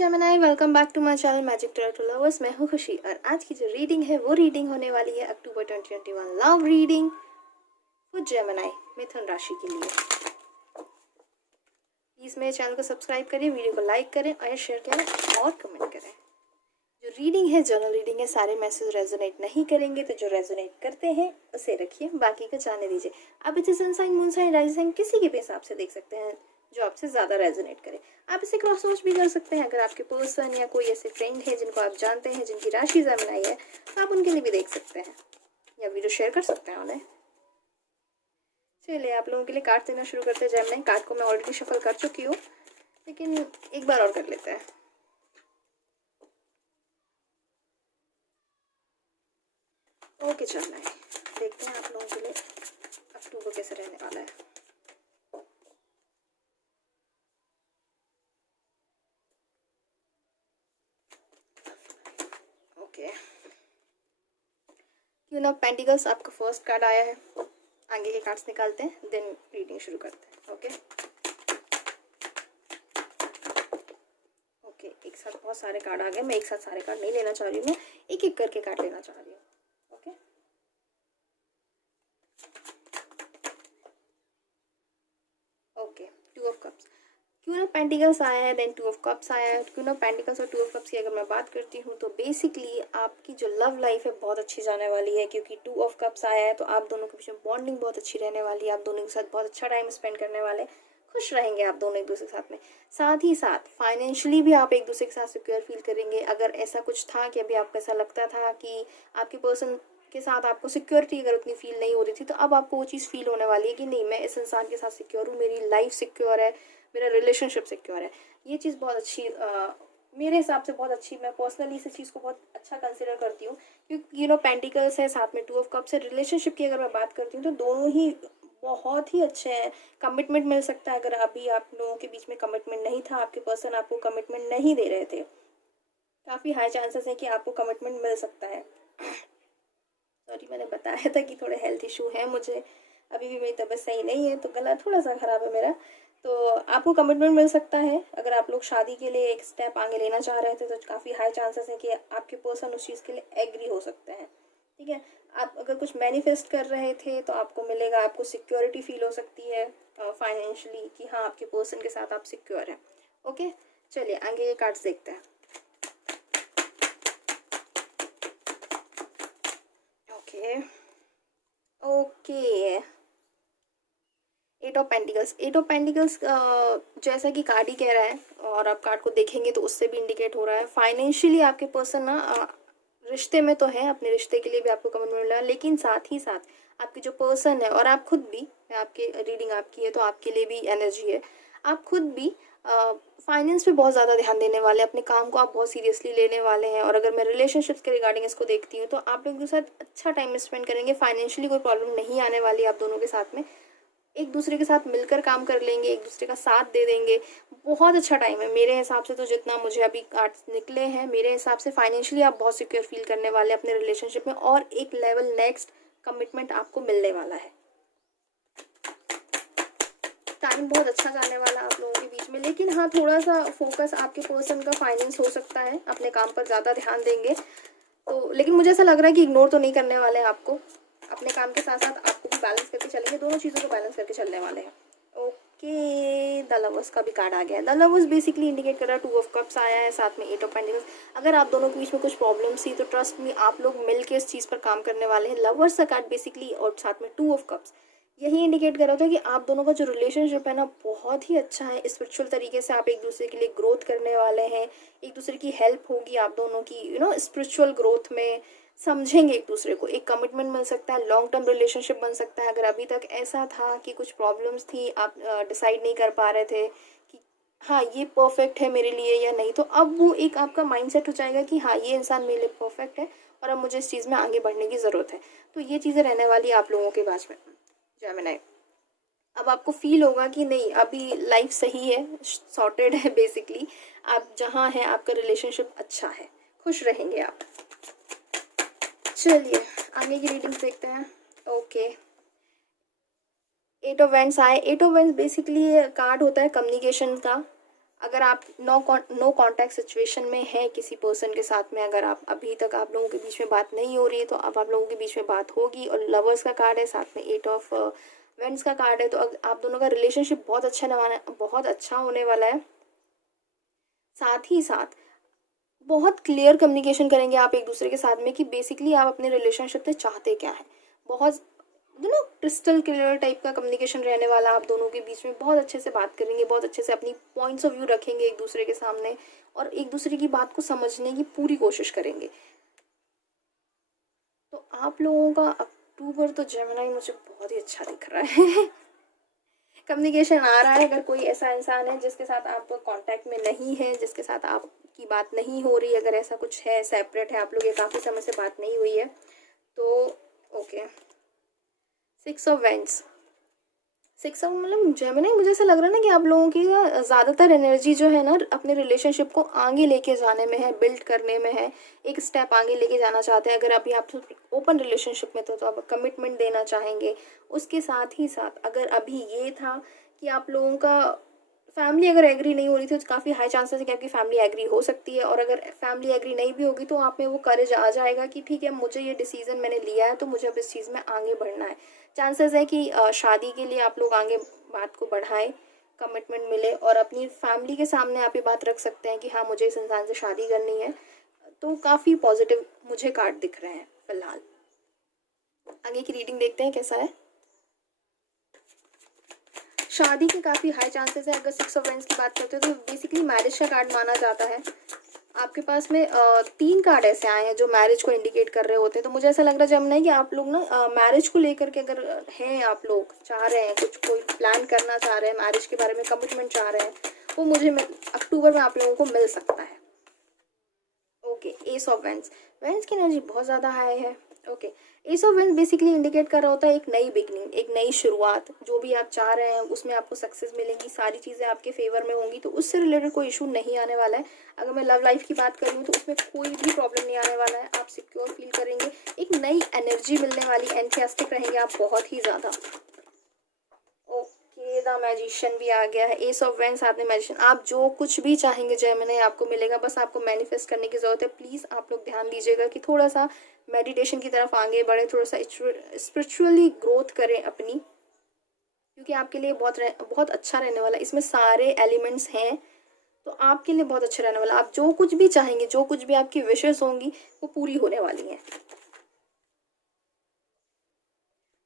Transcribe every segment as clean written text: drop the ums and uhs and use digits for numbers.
Gemini, welcome back to my channel magic tarot to lovers. मैं हूँ खुशी और आज की जो रीडिंग है वो रीडिंग होने वाली है अक्टूबर 2021 लव रीडिंग फॉर जेमिनी, मिथुन राशि के लिए। प्लीज़ मेरे चैनल को सब्सक्राइब करें, वीडियो को लाइक करें और शेयर करें और कमेंट करें। जो रीडिंग है जनरल रीडिंग है, सारे मैसेज रेजोनेट नहीं करेंगे, तो जो रेजोनेट करते हैं उसे रखिए, बाकी को जाने दीजिए। आप इसे sun sign, moon sign, rise sign किसी के भी हिसाब से देख सकते हैं जो आपसे ज़्यादा रेजोनेट करे। आप इसे क्रॉस वॉच भी कर सकते हैं। अगर आपके पर्सन या कोई ऐसे फ्रेंड है जिनको आप जानते हैं, जिनकी राशि जेमिनी है, तो आप उनके लिए भी देख सकते हैं या वीडियो शेयर कर सकते हैं उन्हें। चलिए आप लोगों के लिए कार्ड देना शुरू करते हैं। जेमिनी कार्ड को मैं ऑलरेडी शफल कर चुकी हूँ, लेकिन एक बार और कर लेते हैं। ओके जेमिनी, देखते हैं आप लोगों के लिए अक्टूबर कैसे रहने वाला है। ओके, क्वीन ऑफ पेंटिकल्स आपका फर्स्ट कार्ड आया है। आगे के कार्ड्स निकालते हैं, देन रीडिंग शुरू करते हैं। ओके ओके, एक साथ बहुत सारे कार्ड आ गए। मैं एक साथ सारे कार्ड नहीं लेना चाह रही हूँ, मैं एक एक करके कार्ड लेना चाह रही हूँ। Okay okay, two of cups, queen of pentacles आया है, देन टू ऑफ कप्स आया है। क्वीन ऑफ पेंटिकल्स और टू ऑफ कप्स की अगर मैं बात करती हूँ तो बेसिकली आपकी जो लव लाइफ है बहुत अच्छी जाने वाली है, क्योंकि टू ऑफ कप्स आया है। तो आप दोनों के बीच में बॉन्डिंग बहुत अच्छी रहने वाली है। आप दोनों के साथ बहुत अच्छा टाइम स्पेंड करने वाले, खुश रहेंगे आप दोनों एक दूसरे के साथ में। साथ ही साथ फाइनेंशियली भी आप एक दूसरे के साथ सिक्योर फील करेंगे। अगर ऐसा कुछ था कि अभी आपको ऐसा लगता था कि आपके पर्सन के साथ आपको सिक्योरिटी अगर उतनी फील नहीं हो रही थी, तो अब आपको वो चीज़ फील होने वाली है कि नहीं, मैं इस इंसान के साथ सिक्योर हूँ, मेरी लाइफ सिक्योर है, मेरा रिलेशनशिप सिक्योर है। ये चीज़ बहुत अच्छी, मेरे हिसाब से बहुत अच्छी, मैं पर्सनली इस चीज़ को बहुत अच्छा कंसिडर करती हूँ। क्योंकि पेंटिकल्स है, साथ में टू ऑफ कप्स है। रिलेशनशिप की अगर मैं बात करती हूँ तो दोनों ही बहुत ही अच्छे हैं। कमिटमेंट मिल सकता है। अगर अभी आप लोगों के बीच में कमिटमेंट नहीं था, आपके पर्सन आपको कमिटमेंट नहीं दे रहे थे, काफ़ी हाई चांसेस है कि आपको कमिटमेंट मिल सकता है। सॉरी, मैंने बताया था कि थोड़े हेल्थ इशू है मुझे, अभी भी मेरी तबीयत सही नहीं है, तो गला थोड़ा सा ख़राब है मेरा। तो आपको कमिटमेंट मिल सकता है। अगर आप लोग शादी के लिए एक स्टेप आगे लेना चाह रहे थे, तो काफ़ी हाई चांसेस है कि आपके पर्सन उस चीज़ के लिए एग्री हो सकते हैं। ठीक है, आप अगर कुछ मैनिफेस्ट कर रहे थे तो आपको मिलेगा। आपको सिक्योरिटी फील हो सकती है फाइनेंशियली कि हाँ, आपके पर्सन के साथ आप सिक्योर हैं। ओके, चलिए आगे ये कार्ड्स देखते हैं। Okay okay, eight of pentacles. Eight of pentacles जैसा कि कार्ड ही कह रहा है, और आप कार्ड को देखेंगे तो उससे भी इंडिकेट हो रहा है फाइनेंशियली आपके पर्सन ना रिश्ते में तो है, अपने रिश्ते के लिए भी आपको कमिटमेंट मिल रहा है, लेकिन साथ ही साथ आपके जो पर्सन है और आप खुद भी, आपके रीडिंग आपकी है तो आपके लिए भी एनर्जी है, आप खुद भी फाइनेंस पे बहुत ज़्यादा ध्यान देने वाले हैं। अपने काम को आप बहुत सीरियसली लेने वाले हैं। और अगर मैं रिलेशनशिप्स के रिगार्डिंग इसको देखती हूँ तो आप लोगों के साथ अच्छा टाइम स्पेंड करेंगे। फाइनेंशियली कोई प्रॉब्लम नहीं आने वाली आप दोनों के साथ में। एक दूसरे के साथ मिलकर काम कर लेंगे, एक दूसरे का साथ दे देंगे। बहुत अच्छा टाइम है मेरे हिसाब से। तो जितना मुझे अभी कार्ड्स निकले हैं, मेरे हिसाब से फाइनेंशियली आप बहुत सिक्योर फील करने वाले अपने रिलेशनशिप में, और एक लेवल नेक्स्ट कमिटमेंट आपको मिलने वाला है। टाइम बहुत अच्छा जाने वाला आप लोगों के बीच में, लेकिन हाँ, थोड़ा सा फोकस आपके पर्सन का फाइनेंस हो सकता है। अपने काम पर ज़्यादा ध्यान देंगे तो, लेकिन मुझे ऐसा लग रहा है कि इग्नोर तो नहीं करने वाले हैं आपको। अपने काम के साथ साथ आपको भी बैलेंस करके चलेंगे, दोनों चीज़ों को बैलेंस करके चलने वाले हैं। ओके, द लवर्स का भी कार्ड आ गया है। द लवर्स बेसिकली इंडिकेट कर रहा है, टू ऑफ कप्स आया है, साथ में एट ऑफ पेंटिकल्स। अगर आप दोनों के बीच में कुछ प्रॉब्लम्स थी तो ट्रस्ट में आप लोग मिल के इस चीज़ पर काम करने वाले हैं। लवर्स का कार्ड बेसिकली, और साथ में टू ऑफ कप्स, यही इंडिकेट कर रहा था कि आप दोनों का जो रिलेशनशिप है ना बहुत ही अच्छा है। स्पिरिचुअल तरीके से आप एक दूसरे के लिए ग्रोथ करने वाले हैं। एक दूसरे की हेल्प होगी आप दोनों की, स्पिरिचुअल ग्रोथ में समझेंगे एक दूसरे को। एक कमिटमेंट मिल सकता है, लॉन्ग टर्म रिलेशनशिप बन सकता है। अगर अभी तक ऐसा था कि कुछ प्रॉब्लम्स थी, आप डिसाइड नहीं कर पा रहे थे कि हाँ ये परफेक्ट है मेरे लिए या नहीं, तो अब वो एक आपका माइंडसेट हो जाएगा कि हाँ ये इंसान मेरे लिए परफेक्ट है और अब मुझे इस चीज़ में आगे बढ़ने की ज़रूरत है। तो ये चीज़ें रहने वाली आप लोगों के बीच में जेमिनी। अब आपको फील होगा कि नहीं, अभी लाइफ सही है, सॉर्टेड है। बेसिकली आप जहाँ हैं आपका रिलेशनशिप अच्छा है, खुश रहेंगे आप। चलिए आगे की रीडिंग देखते हैं। ओके, एट ऑफ वेंट्स आए। Eight of wands basically card होता है कम्युनिकेशन का। अगर आप नो कांटेक्ट सिचुएशन में हैं किसी पर्सन के साथ में, अगर आप अभी तक आप लोगों के बीच में बात नहीं हो रही है, तो अब आप लोगों के बीच में बात होगी। और लवर्स का कार्ड है, साथ में 8 ऑफ वेंट्स का कार्ड है, तो आप दोनों का रिलेशनशिप बहुत अच्छा होने वाला है। साथ ही साथ बहुत क्लियर कम्युनिकेशन करेंगे आप एक दूसरे के साथ में कि बेसिकली आप अपने रिलेशनशिप से चाहते क्या है। बहुत क्रिस्टल क्लियर टाइप का कम्युनिकेशन रहने वाला, आप दोनों के बीच में बहुत अच्छे से बात करेंगे, बहुत अच्छे से अपनी पॉइंट्स ऑफ व्यू रखेंगे एक दूसरे के सामने, और एक दूसरे की बात को समझने की पूरी कोशिश करेंगे। तो आप लोगों का अक्टूबर तो जेमिनी मुझे बहुत ही अच्छा दिख रहा है। कम्युनिकेशन आ रहा है। अगर कोई ऐसा इंसान है जिसके साथ आप कांटेक्ट में नहीं है, जिसके साथ आपकी बात नहीं हो रही, अगर ऐसा कुछ है, सेपरेट है आप लोग, ये काफ़ी समय से बात नहीं हुई है, तो ओके। 6 ऑफ वेंट्स, 6 ऑफ मतलब जेमिनी, मुझे ऐसा लग रहा है ना कि आप लोगों की ज़्यादातर एनर्जी जो है ना अपने रिलेशनशिप को आगे लेके जाने में है, बिल्ड करने में है, एक स्टेप आगे लेके जाना चाहते हैं। अगर अभी आप ओपन रिलेशनशिप में तो आप कमिटमेंट देना चाहेंगे। उसके साथ ही साथ अगर अभी ये था कि आप लोगों का फैमिली अगर एग्री नहीं हो रही थी, तो काफ़ी हाई चांसेस है कि आपकी फैमिली एग्री हो सकती है। और अगर फैमिली एग्री नहीं भी होगी, तो आप में वो करेज आ जाएगा कि ठीक है, मुझे ये डिसीजन मैंने लिया है, तो मुझे अब इस चीज़ में आगे बढ़ना है। चांसेस है कि शादी के लिए आप लोग आगे बात को बढ़ाएं, कमिटमेंट मिले, और अपनी फैमिली के सामने आप ये बात रख सकते हैं कि हाँ, मुझे इस इंसान से शादी करनी है। तो काफ़ी पॉजिटिव मुझे कार्ड दिख रहे हैं फिलहाल। आगे की रीडिंग देखते हैं कैसा है। शादी के काफ़ी हाई चांसेस है। अगर 6 ऑफ वेंट्स की बात करते हो तो बेसिकली मैरिज का कार्ड माना जाता है। आपके पास में 3 कार्ड ऐसे आए हैं जो मैरिज को इंडिकेट कर रहे होते हैं। तो मुझे ऐसा लग रहा है जमुना कि आप लोग ना मैरिज को लेकर के अगर हैं, आप लोग चाह रहे हैं, कुछ कोई प्लान करना चाह रहे हैं, मैरिज के बारे में कमिटमेंट चाह रहे हैं, वो मुझे अक्टूबर में आप लोगों को मिल सकता है। Okay, S of vents, vents की एनर्जी बहुत ज़्यादा हाई है। Okay, S of wands basically indicate कर रहा होता है एक नई बिगनिंग, एक नई शुरुआत। जो भी आप चाह रहे हैं उसमें आपको सक्सेस मिलेगी, सारी चीज़ें आपके फेवर में होंगी, तो उससे रिलेटेड कोई इशू नहीं आने वाला है। अगर मैं लव लाइफ की बात करूँ तो उसमें कोई भी प्रॉब्लम नहीं आने वाला है। आप सिक्योर फील करेंगे, एक नई एनर्जी मिलने वाली, एंथुसियास्टिक रहेंगे आप बहुत ही ज़्यादा। ओके, द मैजिशियन भी आ गया है, एस ऑफ वेंट्स, आपने मैजिशियन। आप जो कुछ भी चाहेंगे जेमिनी आपको मिलेगा, बस आपको मैनिफेस्ट करने की ज़रूरत है। प्लीज़ आप लोग ध्यान दीजिएगा कि थोड़ा सा मेडिटेशन की तरफ आगे बढ़े, थोड़ा सा स्पिरिचुअली ग्रोथ करें अपनी, क्योंकि आपके लिए बहुत अच्छा रहने वाला है। इसमें सारे एलिमेंट्स हैं, तो आपके लिए बहुत अच्छा रहने वाला। आप जो कुछ भी चाहेंगे, जो कुछ भी आपकी विशेस होंगी, वो पूरी होने वाली हैं।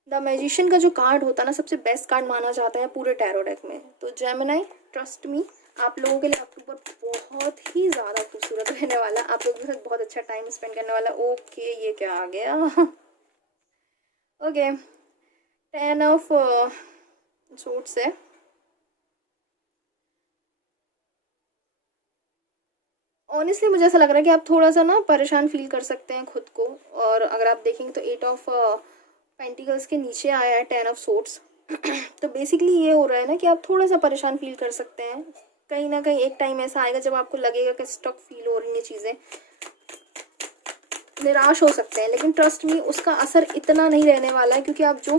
द मैजिशियन का जो कार्ड होता है ना, सबसे बेस्ट कार्ड माना जाता है पूरे टैरो डेक में। तो जेमिनी, ट्रस्ट मी, आप लोगों के लिए अक्टूबर बहुत ही ज़्यादा खूबसूरत रहने वाला, आप लोगों के साथ बहुत अच्छा टाइम स्पेंड करने वाला। ओके, ये क्या आ गया? ओके, 10 ऑफ सूट्स है। ऑनेस्टली मुझे ऐसा लग रहा है कि आप थोड़ा सा ना परेशान फील कर सकते हैं खुद को। और अगर आप देखेंगे तो 8 ऑफ पेंटिकल्स के नीचे आया है 10 ऑफ सोर्ट्स। तो बेसिकली ये हो रहा है ना कि आप थोड़ा सा परेशान फील कर सकते हैं। कहीं ना कहीं एक टाइम ऐसा आएगा जब आपको लगेगा कि स्टक फील हो रही हैं चीज़ें, निराश हो सकते हैं। लेकिन ट्रस्ट मी, उसका असर इतना नहीं रहने वाला है, क्योंकि आप जो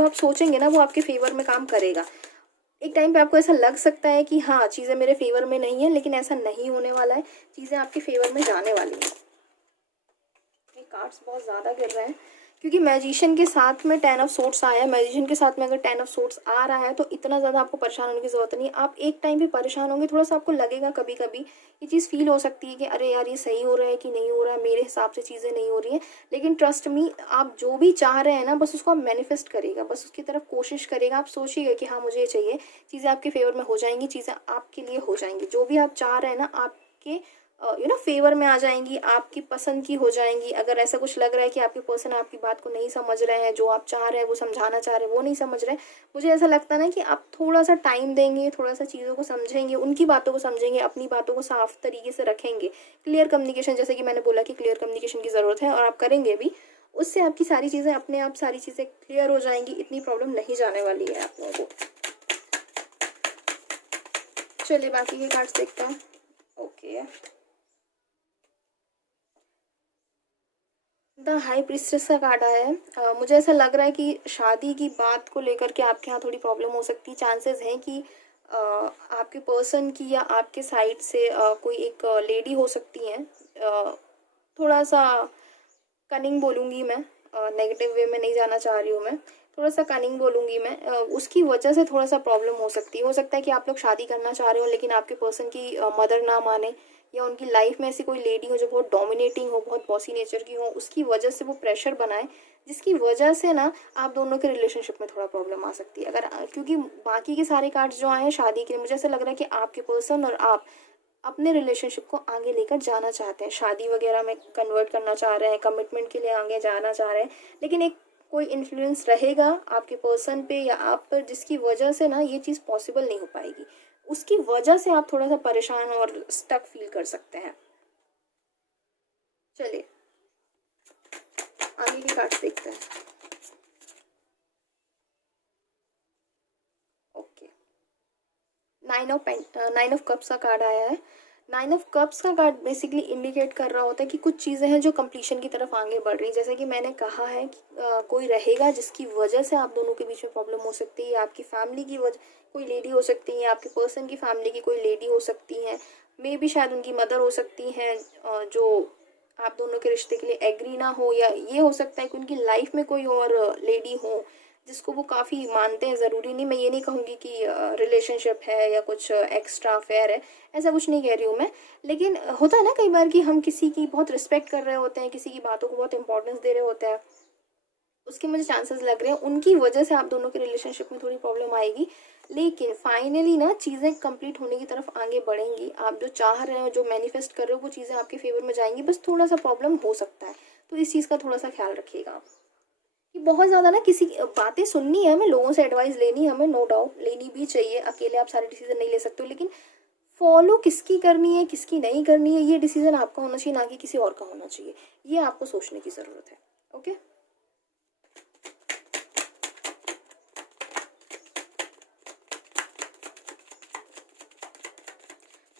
आप सोचेंगे ना, वो आपके फेवर में काम करेगा। एक टाइम पे आपको ऐसा लग सकता है कि हाँ, चीज़ें मेरे फेवर में नहीं है, लेकिन ऐसा नहीं होने वाला है। चीज़ें आपके फेवर में जाने वाली हैं। ये कार्ड्स बहुत ज़्यादा गिर रहे हैं, क्योंकि मैजिशियन के साथ में 10 ऑफ सोर्ट्स आया है। मैजिशियन के साथ में अगर 10 ऑफ सोर्ट्स आ रहा है, तो इतना ज़्यादा आपको परेशान होने की ज़रूरत नहीं है। आप एक टाइम पे परेशान होंगे, थोड़ा सा आपको लगेगा, कभी कभी ये चीज़ फील हो सकती है कि अरे यार, ये सही हो रहा है कि नहीं हो रहा है, मेरे हिसाब से चीज़ें नहीं हो रही हैं। लेकिन ट्रस्ट मी, आप जो भी चाह रहे हैं ना, बस उसको आप मैनिफेस्ट करेगा, बस उसकी तरफ कोशिश करेगा। आप सोचिएगा कि हाँ, मुझे ये चाहिए, चीज़ें आपके फेवर में हो जाएंगी, चीज़ें आपके लिए हो जाएंगी। जो भी आप चाह रहे हैं ना, आपके फेवर में आ जाएंगी, आपकी पसंद की हो जाएंगी। अगर ऐसा कुछ लग रहा है कि आपके पर्सन आपकी बात को नहीं समझ रहे हैं, जो आप चाह रहे हैं, वो समझाना चाह रहे हैं, वो नहीं समझ रहे हैं, मुझे ऐसा लगता है ना कि आप थोड़ा सा टाइम देंगे, थोड़ा सा चीज़ों को समझेंगे, उनकी बातों को समझेंगे, अपनी बातों को साफ तरीके से रखेंगे। क्लियर कम्युनिकेशन, जैसे कि मैंने बोला कि क्लियर कम्युनिकेशन की ज़रूरत है, और आप करेंगे भी, उससे आपकी सारी चीज़ें अपने आप सारी चीज़ें क्लियर हो जाएंगी। इतनी प्रॉब्लम नहीं जाने वाली है आप लोगों को। चलिए बाकी के कार्ड्स देखते हैं। ओके, द हाई प्रीस्टेस का कार्ड आया है। मुझे ऐसा लग रहा है कि शादी की बात को लेकर के आपके यहाँ थोड़ी प्रॉब्लम हो सकती है। चांसेस हैं कि आपके पर्सन की या आपके साइड से कोई एक लेडी हो सकती हैं, थोड़ा सा कनिंग बोलूँगी मैं, नेगेटिव वे में नहीं जाना चाह रही हूँ मैं, थोड़ा सा कनिंग बोलूँगी मैं, उसकी वजह से थोड़ा सा प्रॉब्लम हो सकती है। हो सकता है कि आप लोग शादी करना चाह रहे हो लेकिन आपके पर्सन की मदर ना माने, या उनकी लाइफ में ऐसी कोई लेडी हो जो बहुत डोमिनेटिंग हो, बहुत बॉसी नेचर की हो, उसकी वजह से वो प्रेशर बनाए, जिसकी वजह से ना आप दोनों के रिलेशनशिप में थोड़ा प्रॉब्लम आ सकती है। अगर क्योंकि बाकी के सारे कार्ड्स जो आए हैं शादी के लिए, मुझे ऐसा लग रहा है कि आपके पर्सन और आप अपने रिलेशनशिप को आगे लेकर जाना चाहते हैं, शादी वगैरह में कन्वर्ट करना चाह रहे हैं, कमिटमेंट के लिए आगे जाना चाह रहे हैं, लेकिन एक कोई इन्फ्लुएंस रहेगा आपके पर्सन पे या आप पर, जिसकी वजह से ना ये चीज़ पॉसिबल नहीं हो पाएगी। उसकी वजह से आप थोड़ा सा परेशान और स्टक फील कर सकते हैं। चलिए आगे की कार्ड्स देखते हैं। ओके, नाइन ऑफ कप्स का कार्ड आया है। नाइन ऑफ कप्स का कार्ड बेसिकली इंडिकेट कर रहा होता है कि कुछ चीज़ें हैं जो कंप्लीशन की तरफ आगे बढ़ रही, जैसे कि मैंने कहा है कि कोई रहेगा जिसकी वजह से आप दोनों के बीच में प्रॉब्लम हो सकती है। आपकी फैमिली की वजह कोई लेडी हो सकती है, आपके पर्सन की फैमिली की कोई लेडी हो सकती है, मे बी शायद उनकी मदर हो सकती हैं, जो आप दोनों के रिश्ते के लिए एग्री ना हो, या ये हो सकता है कि उनकी लाइफ में कोई और लेडी हो जिसको वो काफ़ी मानते हैं। ज़रूरी नहीं, मैं ये नहीं कहूँगी कि रिलेशनशिप है या कुछ एक्स्ट्रा अफेयर है, ऐसा कुछ नहीं कह रही हूँ मैं, लेकिन होता है ना कई बार कि हम किसी की बहुत रिस्पेक्ट कर रहे होते हैं, किसी की बातों को बहुत इंपॉर्टेंस दे रहे होते हैं, उसके मुझे चांसेस लग रहे हैं उनकी वजह से आप दोनों के रिलेशनशिप में थोड़ी प्रॉब्लम आएगी। लेकिन फाइनली ना चीज़ें कंप्लीट होने की तरफ आगे बढ़ेंगी। आप जो चाह रहे हो, जो मैनिफेस्ट कर रहे हो, वो चीज़ें आपके फेवर में जाएंगी, बस थोड़ा सा प्रॉब्लम हो सकता है, तो इस चीज़ का थोड़ा सा ख्याल रखिएगा आप कि बहुत ज़्यादा ना किसी की बातें सुननी है, हमें लोगों से एडवाइस लेनी है, हमें नो डाउट लेनी भी चाहिए, अकेले आप सारे डिसीजन नहीं ले सकते हो, लेकिन फॉलो किसकी करनी है किसकी नहीं करनी है ये डिसीजन आपका होना चाहिए, ना कि किसी और का होना चाहिए। ये आपको सोचने की ज़रूरत है। ओके,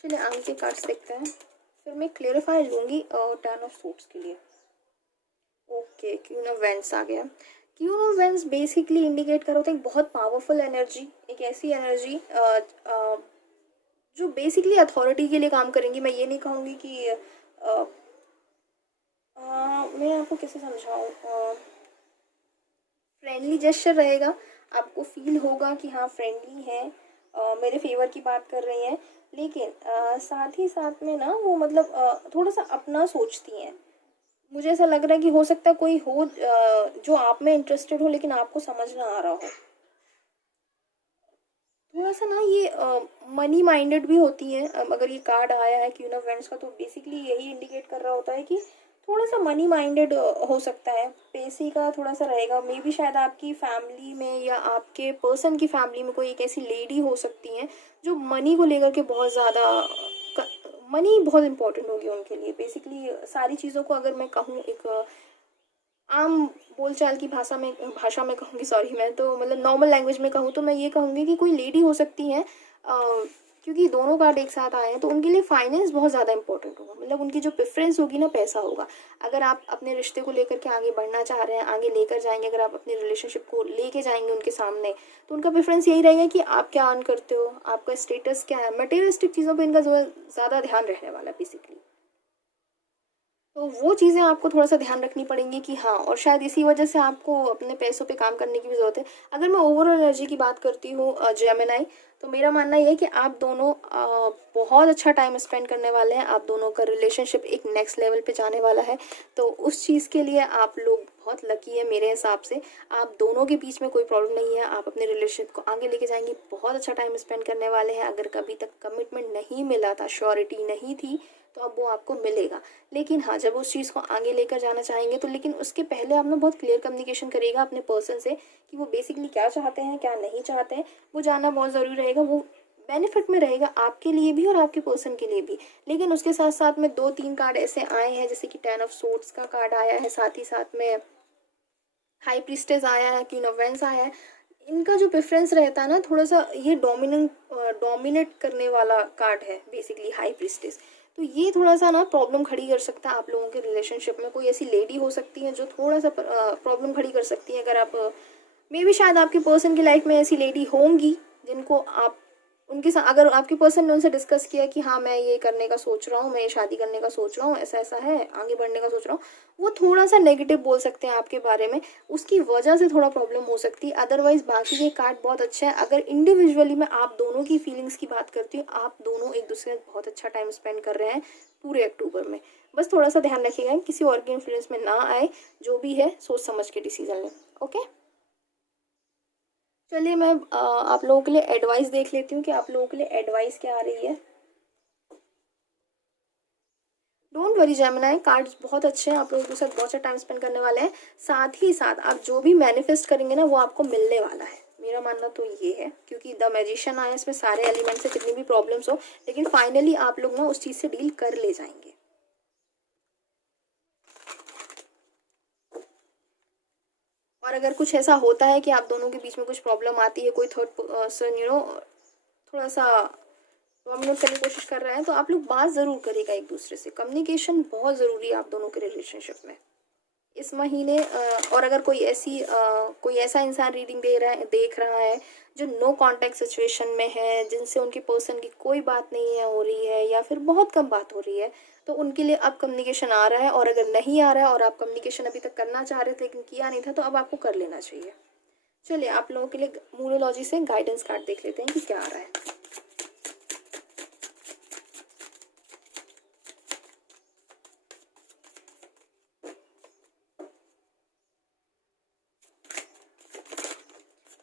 चलिए आगे के कार्ड्स देखते हैं, फिर मैं क्लेरिफाई लूँगी 10 ऑफ सूट्स के लिए। ओके, क्वीन ऑफ वेंस आ गया। Queen of wands basically indicate कर होता है एक बहुत पावरफुल एनर्जी, एक ऐसी एनर्जी जो बेसिकली अथॉरिटी के लिए काम करेंगी। मैं ये नहीं कहूँगी कि मैं आपको कैसे समझाऊँ, फ्रेंडली जेस्चर रहेगा, आपको फील होगा कि हाँ फ्रेंडली है, मेरे फेवर की बात कर रही हैं, लेकिन साथ ही साथ में ना वो मतलब थोड़ा सा अपना सोचती हैं। मुझे ऐसा लग रहा है कि हो सकता है कोई हो जो आप में इंटरेस्टेड हो लेकिन आपको समझ ना आ रहा हो। थोड़ा सा ना ये मनी माइंडेड भी होती हैं। अगर ये कार्ड आया है क्वीन ऑफ वेंड्स का, तो बेसिकली यही इंडिकेट कर रहा होता है कि थोड़ा सा मनी माइंडेड हो सकता है, पैसे का थोड़ा सा रहेगा। मे बी शायद आपकी फैमिली में या आपके पर्सन की फैमिली में कोई एक ऐसी लेडी हो सकती हैं जो मनी को लेकर के बहुत ज़्यादा, मनी बहुत इंपॉर्टेंट होगी उनके लिए। बेसिकली सारी चीज़ों को अगर मैं कहूँ एक आम बोलचाल की भाषा में कहूँगी, सॉरी, मैं तो मतलब नॉर्मल लैंग्वेज में कहूँ तो मैं ये कहूँगी कि कोई लेडी हो सकती है, क्योंकि दोनों कार्ड एक साथ आए हैं तो उनके लिए फाइनेंस बहुत ज़्यादा इंपॉर्टेंट होगा। मतलब उनकी जो प्रेफरेंस होगी ना, पैसा होगा। अगर आप अपने रिश्ते को लेकर के आगे बढ़ना चाह रहे हैं, आगे लेकर जाएंगे, अगर आप अपने रिलेशनशिप को लेके जाएंगे उनके सामने, तो उनका प्रेफरेंस यही रहेगा कि आप क्या अर्न करते हो, आपका स्टेटस क्या है। मटेरियलिस्टिक चीज़ों पर इनका ज़्यादा ध्यान रहने वाला है बेसिकली। तो वो चीज़ें आपको थोड़ा सा ध्यान रखनी पड़ेंगी कि हाँ, और शायद इसी वजह से आपको अपने पैसों पे काम करने की भी ज़रूरत है। अगर मैं ओवरऑल एनर्जी की बात करती हूँ जेमिनी, तो मेरा मानना ये है कि आप दोनों बहुत अच्छा टाइम स्पेंड करने वाले हैं। आप दोनों का रिलेशनशिप एक नेक्स्ट लेवल पे जाने वाला है, तो उस चीज़ के लिए आप लोग बहुत लकी है मेरे हिसाब से। आप दोनों के बीच में कोई प्रॉब्लम नहीं है, आप अपने रिलेशनशिप को आगे लेके जाएंगे, बहुत अच्छा टाइम स्पेंड करने वाले हैं। अगर कभी तक कमिटमेंट नहीं मिला था, श्योरिटी नहीं थी, तो अब वो आपको मिलेगा। लेकिन हाँ, जब उस चीज़ को आगे लेकर जाना चाहेंगे तो लेकिन उसके पहले आप ना बहुत क्लियर कम्युनिकेशन करिएगा अपने पर्सन से कि वो बेसिकली क्या चाहते हैं, क्या नहीं चाहते हैं। वो जानना बहुत ज़रूरी रहेगा, वो बेनिफिट में रहेगा आपके लिए भी और आपके पर्सन के लिए भी। लेकिन उसके साथ साथ में 2-3 कार्ड ऐसे आए हैं, जैसे कि 10 ऑफ सोर्ड्स का कार्ड आया है, साथ ही साथ में हाई प्रीस्टेस आया है, क्वीन ऑफ वेंस आया है। इनका जो प्रेफरेंस रहता है ना, थोड़ा सा ये डोमिनेट करने वाला कार्ड है बेसिकली, हाई प्रीस्टेस। तो ये थोड़ा सा ना प्रॉब्लम खड़ी कर सकता है आप लोगों के रिलेशनशिप में। कोई ऐसी लेडी हो सकती है जो थोड़ा सा प्रॉब्लम खड़ी कर सकती है। अगर आप मे बी शायद आपके पर्सन की लाइफ में ऐसी लेडी होंगी जिनको आप उनके साथ अगर आपके पर्सन ने उनसे डिस्कस किया कि हाँ मैं ये करने का सोच रहा हूँ, मैं ये शादी करने का सोच रहा हूँ, ऐसा ऐसा है, आगे बढ़ने का सोच रहा हूँ, वो थोड़ा सा नेगेटिव बोल सकते हैं आपके बारे में, उसकी वजह से थोड़ा प्रॉब्लम हो सकती है। अदरवाइज बाकी के कार्ड बहुत अच्छे हैं। अगर इंडिविजुअली मैं आप दोनों की फीलिंग्स की बात करती हूँ, आप दोनों एक दूसरे के साथ बहुत अच्छा टाइम स्पेंड कर रहे हैं पूरे अक्टूबर में। बस थोड़ा सा ध्यान रखिएगा किसी और के इन्फ्लुएंस में ना आए, जो भी है सोच समझ के डिसीजन लें। ओके, चलिए मैं आप लोगों के लिए एडवाइस देख लेती हूँ कि आप लोगों के लिए एडवाइस क्या आ रही है। डोंट वरी जेमिनाई, कार्ड्स बहुत अच्छे हैं, आप लोगों के साथ बहुत अच्छा टाइम स्पेंड करने वाले हैं। साथ ही साथ आप जो भी मैनिफेस्ट करेंगे ना वो आपको मिलने वाला है, मेरा मानना तो ये है, क्योंकि द मैजिशियन आया, इसमें सारे एलिमेंट्स से कितनी भी प्रॉब्लम्स हो, लेकिन फाइनली आप लोग ना उस चीज़ से डील कर ले जाएंगे। और अगर कुछ ऐसा होता है कि आप दोनों के बीच में कुछ प्रॉब्लम आती है, कोई थर्ड पर्सन थोड़ा सा डोमिनेट करने की कोशिश कर रहे हैं, तो आप लोग बात ज़रूर करिएगा एक दूसरे से। कम्युनिकेशन बहुत ज़रूरी है आप दोनों के रिलेशनशिप में इस महीने। और अगर कोई ऐसा इंसान रीडिंग देख रहा है जो नो कांटेक्ट सिचुएशन में है, जिनसे उनके पर्सन की कोई बात नहीं है हो रही है या फिर बहुत कम बात हो रही है, तो उनके लिए अब कम्युनिकेशन आ रहा है। और अगर नहीं आ रहा है और आप कम्युनिकेशन अभी तक करना चाह रहे थे लेकिन किया नहीं था, तो अब आपको कर लेना चाहिए। चलिए आप लोगों के लिए न्यूमरोलॉजी से गाइडेंस कार्ड देख लेते हैं कि क्या आ रहा है।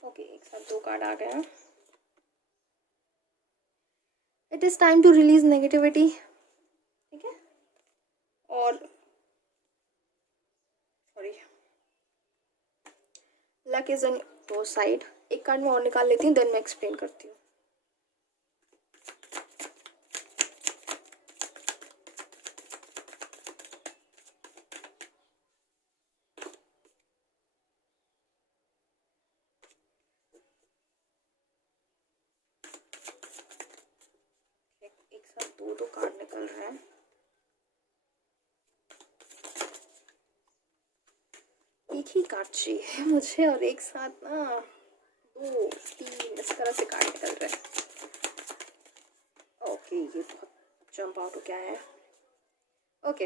ओके, एक साथ 2 कार्ड आ गया। It is time to release negativity, ठीक है। और sorry, luck is on your side. एक कार्ड मैं और निकाल लेती हूँ, देन मैं एक्सप्लेन करती हूँ। एक साथ दो कार्ड निकल रहे हैं। एक ही कार्ड चाहिए मुझे, और एक साथ ना 2 3 इस तरह से कार्ड निकल रहे हैं। ओके, ये बहुत जंप आउट हो गया है। Okay,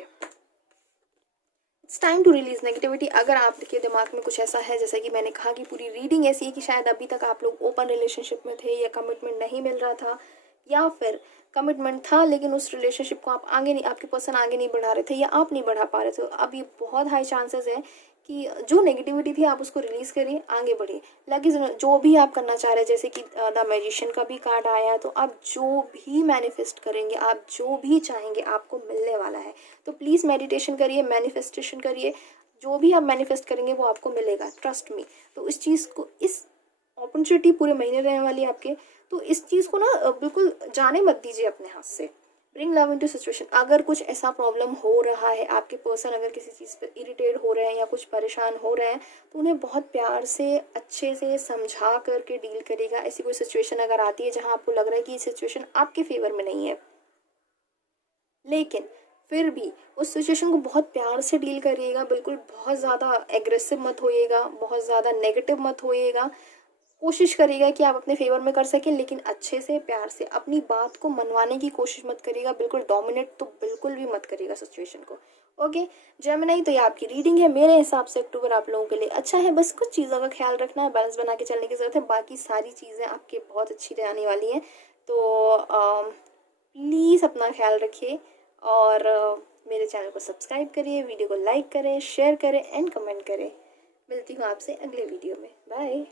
it's time to release negativity. अगर आपके दिमाग में कुछ ऐसा है, जैसे कि मैंने कहा कि पूरी रीडिंग ऐसी है कि शायद अभी तक आप लोग ओपन रिलेशनशिप में थे या कमिटमेंट नहीं मिल रहा था, या फिर कमिटमेंट था लेकिन उस रिलेशनशिप को आप आगे नहीं, आपके पर्सन आगे नहीं बढ़ा रहे थे या आप नहीं बढ़ा पा रहे थे, अब ये बहुत हाई चांसेस है कि जो नेगेटिविटी थी आप उसको रिलीज़ करिए, आगे बढ़िए। लेकिन जो भी आप करना चाह रहे हैं, जैसे कि द मैजिशियन का भी कार्ड आया है, तो आप जो भी मैनिफेस्ट करेंगे, आप जो भी चाहेंगे आपको मिलने वाला है। तो प्लीज़ मेडिटेशन करिए, मैनिफेस्टेशन करिए, जो भी आप मैनिफेस्ट करेंगे वो आपको मिलेगा, ट्रस्ट मी। तो इस चीज़ को, इस अपॉर्चुनिटी पूरे महीने रहने वाली है आपके, तो इस चीज़ को ना बिल्कुल जाने मत दीजिए अपने हाथ से। Bring love into situation. अगर कुछ ऐसा प्रॉब्लम हो रहा है, आपके पर्सन अगर किसी चीज़ पर इरिटेट हो रहे हैं या कुछ परेशान हो रहे हैं, तो उन्हें बहुत प्यार से अच्छे से समझा करके डील करेगा। ऐसी कोई सिचुएशन अगर आती है जहां आपको लग रहा है कि ये सिचुएशन आपके फेवर में नहीं है, लेकिन फिर भी उस सिचुएशन को बहुत प्यार से डील करिएगा। बिल्कुल बहुत ज़्यादा एग्रेसिव मत होइएगा, बहुत ज़्यादा नेगेटिव मत होइएगा। कोशिश करिएगा कि आप अपने फेवर में कर सकें, लेकिन अच्छे से प्यार से अपनी बात को मनवाने की कोशिश मत करिएगा। बिल्कुल डोमिनेट तो बिल्कुल भी मत करिएगा सिचुएशन को। ओके जेमिनी, तो ये आपकी रीडिंग है। मेरे हिसाब से अक्टूबर आप लोगों के लिए अच्छा है। बस कुछ चीज़ों का ख्याल रखना है, बैलेंस बना के चलने की ज़रूरत है। बाकी सारी चीज़ें आपके बहुत अच्छी रहने वाली हैं। तो प्लीज़ अपना ख्याल रखिए और मेरे चैनल को सब्सक्राइब करिए, वीडियो को लाइक करें, शेयर करें एंड कमेंट करें। मिलती हूँ आपसे अगले वीडियो में। बाय।